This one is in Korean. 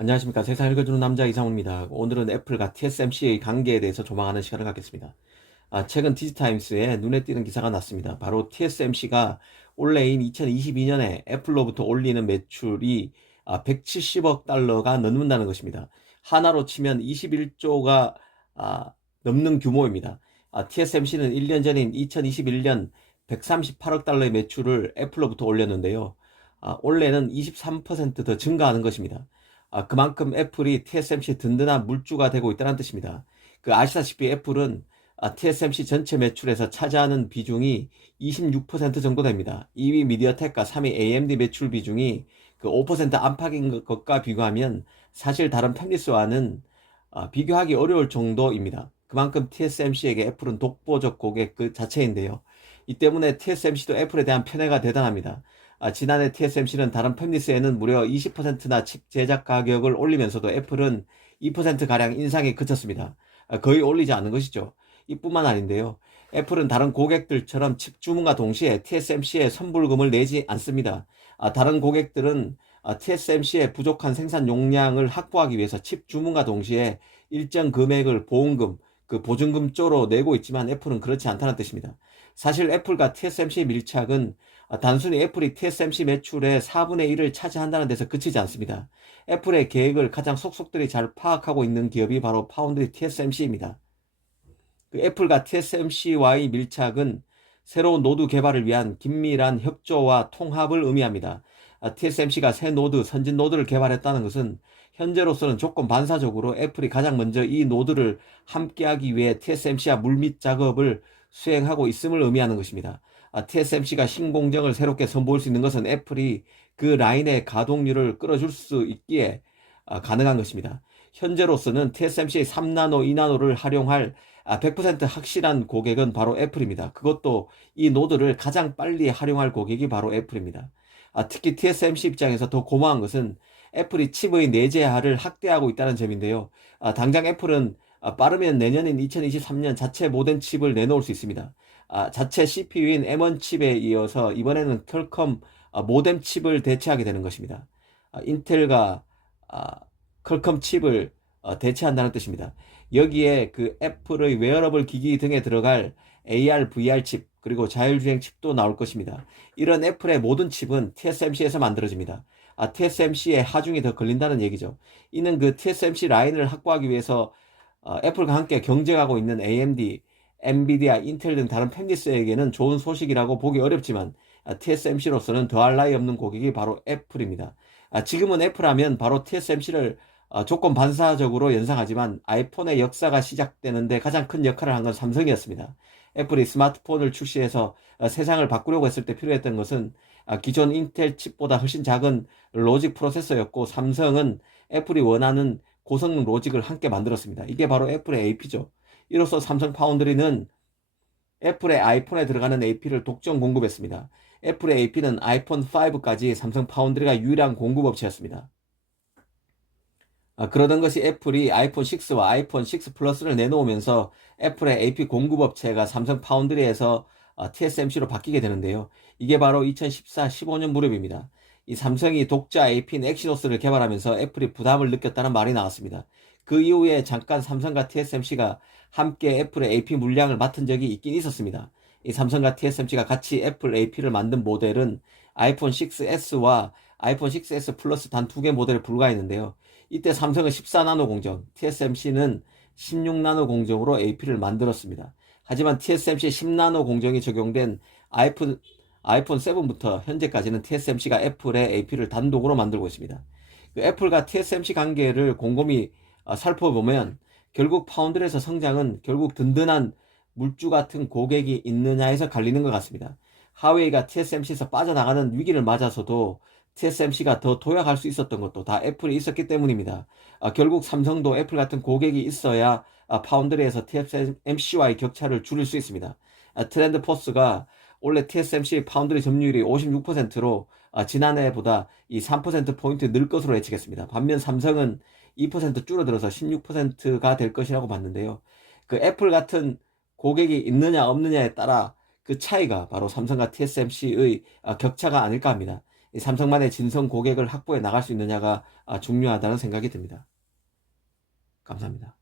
안녕하십니까. 세상 읽어주는 남자 이상우입니다. 오늘은 애플과 TSMC의 관계에 대해서 조망하는 시간을 갖겠습니다. 아, 최근 디지타임스에 눈에 띄는 기사가 났습니다. 바로 TSMC가 올해인 2022년에 애플로부터 올리는 매출이 아, 170억 달러가 넘는다는 것입니다. 하나로 치면 21조가 아, 넘는 규모입니다. 아, TSMC는 1년 전인 2021년 138억 달러의 매출을 애플로부터 올렸는데요. 아, 올해는 23%더 증가하는 것입니다. 아, 그만큼 애플이 TSMC 든든한 물주가 되고 있다는 뜻입니다. 그 아시다시피 애플은 아, TSMC 전체 매출에서 차지하는 비중이 26% 정도 됩니다. 2위 미디어텍과 3위 AMD 매출 비중이 그 5% 안팎인 것과 비교하면 사실 다른 팹리스와는 아, 비교하기 어려울 정도입니다. 그만큼 TSMC에게 애플은 독보적 고객 그 자체인데요. 이 때문에 TSMC도 애플에 대한 편애가 대단합니다. 아, 지난해 TSMC는 다른 팹리스에는 무려 20%나 칩 제작 가격을 올리면서도 애플은 2%가량 인상에 그쳤습니다. 아, 거의 올리지 않는 것이죠. 이뿐만 아닌데요. 애플은 다른 고객들처럼 칩 주문과 동시에 TSMC에 선불금을 내지 않습니다. 아, 다른 고객들은 아, TSMC의 부족한 생산 용량을 확보하기 위해서 칩 주문과 동시에 일정 금액을 보험금, 그 보증금 쪽으로 내고 있지만 애플은 그렇지 않다는 뜻입니다. 사실 애플과 TSMC 밀착은 아, 단순히 애플이 TSMC 매출의 4분의 1을 차지한다는 데서 그치지 않습니다. 애플의 계획을 가장 속속들이 잘 파악하고 있는 기업이 바로 파운드리 TSMC입니다. 그 애플과 TSMC와의 밀착은 새로운 노드 개발을 위한 긴밀한 협조와 통합을 의미합니다. 아, TSMC가 새 노드, 선진 노드를 개발했다는 것은 현재로서는 조건 반사적으로 애플이 가장 먼저 이 노드를 함께하기 위해 TSMC와 물밑 작업을 수행하고 있음을 의미하는 것입니다. 아, TSMC가 신공정을 새롭게 선보일 수 있는 것은 애플이 그 라인의 가동률을 끌어줄 수 있기에 아, 가능한 것입니다. 현재로서는 TSMC의 3나노, 2나노를 활용할 100% 아, 확실한 고객은 바로 애플입니다. 그것도 이 노드를 가장 빨리 활용할 고객이 바로 애플입니다. 특히 TSMC 입장에서 더 고마운 것은 애플이 칩의 내재화를 확대하고 있다는 점인데요. 당장 애플은 빠르면 내년인 2023년 자체 모든 칩을 내놓을 수 있습니다. 아, 자체 CPU인 M1 칩에 이어서 이번에는 퀄컴 아, 모뎀 칩을 대체하게 되는 것입니다. 아, 인텔과 아, 퀄컴 칩을 어, 대체한다는 뜻입니다. 여기에 그 애플의 웨어러블 기기 등에 들어갈 AR, VR 칩 그리고 자율주행 칩도 나올 것입니다. 이런 애플의 모든 칩은 TSMC에서 만들어집니다. 아, TSMC의 하중이 더 걸린다는 얘기죠. 이는 그 TSMC 라인을 확보하기 위해서 어, 애플과 함께 경쟁하고 있는 AMD, 엔비디아, 인텔 등 다른 팬리스에게는 좋은 소식이라고 보기 어렵지만 TSMC로서는 더할 나위 없는 고객이 바로 애플입니다. 아, 지금은 애플하면 바로 TSMC를 어, 조건 반사적으로 연상하지만 아이폰의 역사가 시작되는데 가장 큰 역할을 한 건 삼성이었습니다. 애플이 스마트폰을 출시해서 어, 세상을 바꾸려고 했을 때 필요했던 것은 아, 기존 인텔 칩보다 훨씬 작은 로직 프로세서였고 삼성은 애플이 원하는 고성능 로직을 함께 만들었습니다. 이게 바로 애플의 AP죠. 이로써 삼성 파운드리는 애플의 아이폰에 들어가는 AP를 독점 공급했습니다. 애플의 AP는 아이폰 5까지 삼성 파운드리가 유일한 공급업체였습니다. 아, 그러던 것이 애플이 아이폰 6와 아이폰 6 플러스를 내놓으면서 애플의 AP 공급업체가 삼성 파운드리에서 아, TSMC로 바뀌게 되는데요. 이게 바로 2014-15년 무렵입니다. 이 삼성이 독자 AP인 엑시노스를 개발하면서 애플이 부담을 느꼈다는 말이 나왔습니다. 그 이후에 잠깐 삼성과 TSMC가 함께 애플의 AP 물량을 맡은 적이 있긴 있었습니다. 이 삼성과 TSMC가 같이 애플 AP를 만든 모델은 아이폰 6S와 아이폰 6S 플러스 단 두 개 모델에 불과했는데요. 이때 삼성은 14나노 공정, TSMC는 16나노 공정으로 AP를 만들었습니다. 하지만 TSMC 10나노 공정이 적용된 아이폰, 아이폰 7부터 현재까지는 TSMC가 애플의 AP를 단독으로 만들고 있습니다. 그 애플과 TSMC 관계를 곰곰이 어, 살펴보면 결국 파운드에서 성장은 결국 든든한 물주 같은 고객이 있느냐에서 갈리는 것 같습니다. 하웨이가 TSMC에서 빠져나가는 위기를 맞아서도 TSMC가 더 도약할 수 있었던 것도 다 애플이 있었기 때문입니다. 아, 결국 삼성도 애플 같은 고객이 있어야 아, 파운드리에서 TSMC와의 격차를 줄일 수 있습니다. 아, 트렌드 포스가 원래 TSMC 파운드리 점유율이 56%로 아, 지난해보다 이 3%포인트 늘 것으로 예측했습니다. 반면 삼성은 2% 줄어들어서 16%가 될 것이라고 봤는데요. 그 애플 같은 고객이 있느냐 없느냐에 따라 그 차이가 바로 삼성과 TSMC의 아, 격차가 아닐까 합니다. 이 삼성만의 진성 고객을 확보해 나갈 수 있느냐가 아, 중요하다는 생각이 듭니다. 감사합니다.